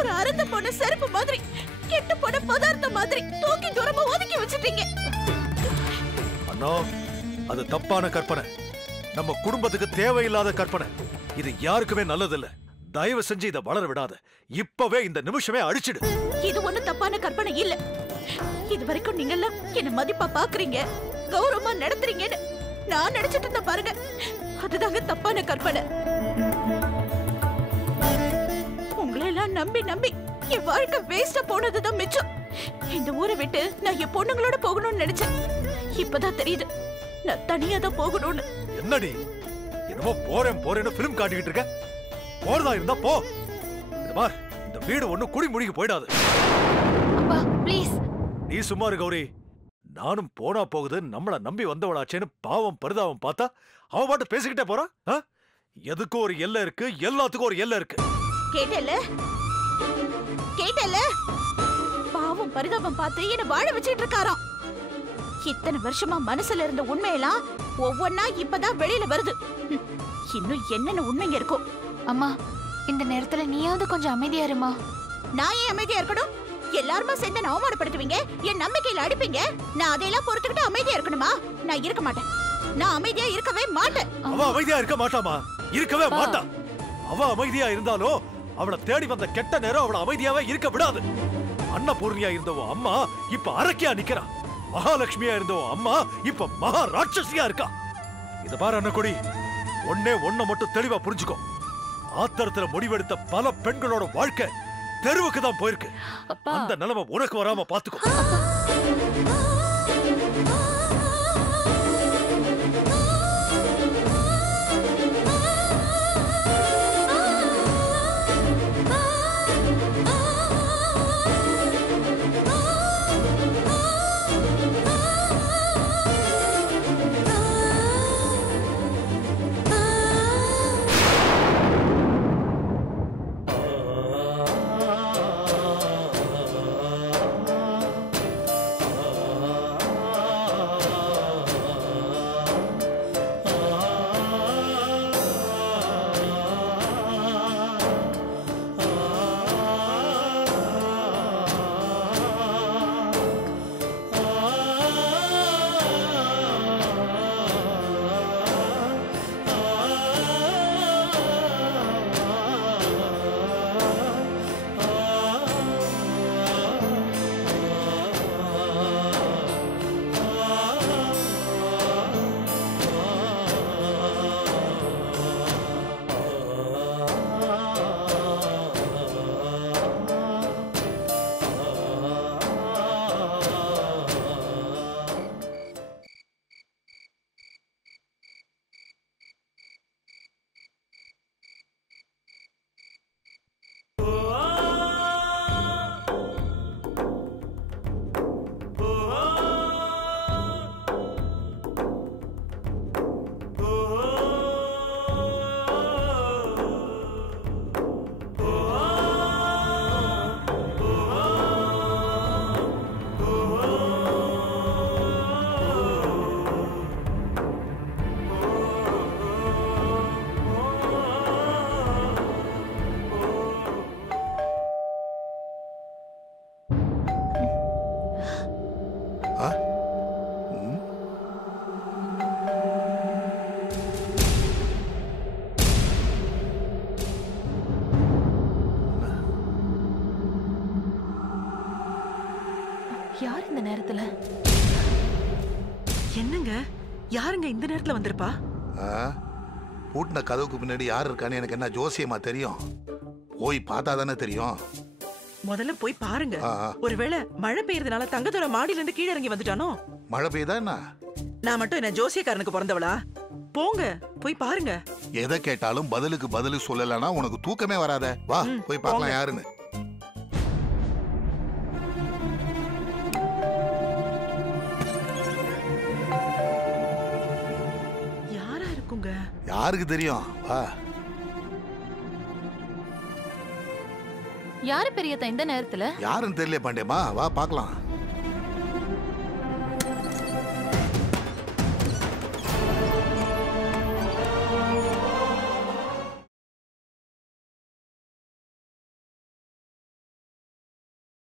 ஒரு அறுந்து போன செருப்பு மாதிரி, கெட்டு போன பதார்த்தம் மாதிரி தூக்கி தூரமா ஒதுக்கி வச்சிட்டீங்க. அண்ணா, அது தப்பான கற்பனை, நம்ம குடும்பத்துக்கு தேவையில்லாத கற்பனை. இது யாருக்குமே நல்லதில்ல. தயவு செஞ்சு இதை வளர விடாத. இப்பவே இந்த நிமிஷமே அழிச்சிடு. இது ஒண்ணு தப்பான கற்பனை இல்ல. இது வரைக்கும் நீங்க எல்லாம் என்ன மதிப்பா பாக்குறீங்க, கௌரவமா நடத்துறீங்கன்னு நான் நினைச்சிட்டு இருந்த பாருங்க. அதுதாங்க தப்பான கற்பனை. உங்களை எல்லாம் நம்பி நம்பி என் வாழ்க்கை வேஸ்டா போனதுதான் மிச்சம். இந்த ஊரை விட்டு நான் என் பொண்ணுங்களோட போகணும்னு நினைச்சேன். இப்பதான் தெரியுது நான் தனியா தான் போகணும்னு. என்னடி என்னமோ போறேன் போறேன்னு பிலிம் காட்டிக்கிட்டு இருக்க? போறதா இருந்தா போ. பார், இந்த வீடு ஒண்ணு குடி முடிக்க போயிடாது. அப்பா ப்ளீஸ். நீ சும்மா இரு கௌரி. நானும் போனா போகுது நம்மள நம்பி வந்தவளாச்சேன்னு பாவம் பரிதாபம் பார்த்தா அவ பாட்டு பேசிக்கிட்டே போறான். எதுக்கும் ஒரு எல்லை இருக்கு, எல்லாத்துக்கும் ஒரு எல்லை இருக்கு. கேட்டல கேட்டல, பாவம் பரிதாபம் பார்த்து என்ன வாழ வச்சிட்டு இருக்காராம். இத்தனை வருஷமா மனசுல இருந்த உண்மையெல்லாம் ஒவ்வொன்னா இப்பதான் வெளியில வருது. இன்னும் என்னென்ன உண்மைங்க இருக்கும். அம்மா, இந்த நேரத்துல நீயாவது கொஞ்சம் அமைதியா இருமா. நான் ஏன் அமைதியா இருக்கணும்? எல்லாருமா சேர்ந்து நான் அவமானப்படுத்துவீங்க, என் நம்பிக்கையில அடிப்பீங்க. நான் அதையெல்லாம் பொறுத்துக்கிட்டு அமைதியா இருக்கணுமா? நான் இருக்க மாட்டேன். நான் அமைதியா இருக்கவே மாட்டேன். அவ அமைதியா இருக்க மாட்டாமா? இருக்கவே மாட்டா. அவ அமைதியா இருந்தாலும் அவளை தேடி வந்த கெட்ட நேரம் அவளை அமைதியாவே இருக்க விடாது. அன்னபூர்ணியா இருந்தவோ அம்மா இப்ப அரக்கியா நிக்கிறா. மகாலட்சுமியா இருந்தவோ அம்மா இப்ப மகா ராட்சசியா இருக்கா. இத பாரு அன்னக்குடி, ஒன்ன மட்டும் தெளிவா புரிஞ்சுக்கோ. ஆத்திரத்துல முடிவெடுத்த பல பெண்களோட வாழ்க்கை தெருவுக்கு தான் போயிருக்கு. அந்த நிலைமை உனக்கு வராம பாத்துக்கோ. யார் இந்த நேரத்துல? என்னங்க, யாருங்க இந்த நேரத்துல வந்திருப்பா? பூட்டின கதவுக்கு பின்னாடி யார் இருக்கான்னு எனக்கு என்ன ஜோசியமா தெரியும்? போய் பார்த்தா தானே தெரியும். முதல்ல போய் பாருங்க. ஒருவேளை மழை பெய்யறதுனால தங்கத்தோட மாடியில இருந்து கீழே இறங்கி வந்துட்டானோ? மழை பெய்யுதா என்ன? நான் மட்டும் என்ன ஜோசியக்காரனுக்கு பிறந்தவளா? போங்க போய் பாருங்க. எதை கேட்டாலும் பதிலுக்கு பதில் சொல்லலன்னா உனக்கு தூக்கமே வராத. வா போய் பார்க்கலாம் யாருன்னு. யாரா இருக்குங்க? யாருக்கு தெரியும்? வா. யாரு பெரியதா இந்த நேரத்துல? யாருன்னு தெரியல பாண்டியம்மா, வா பார்க்கலாம்.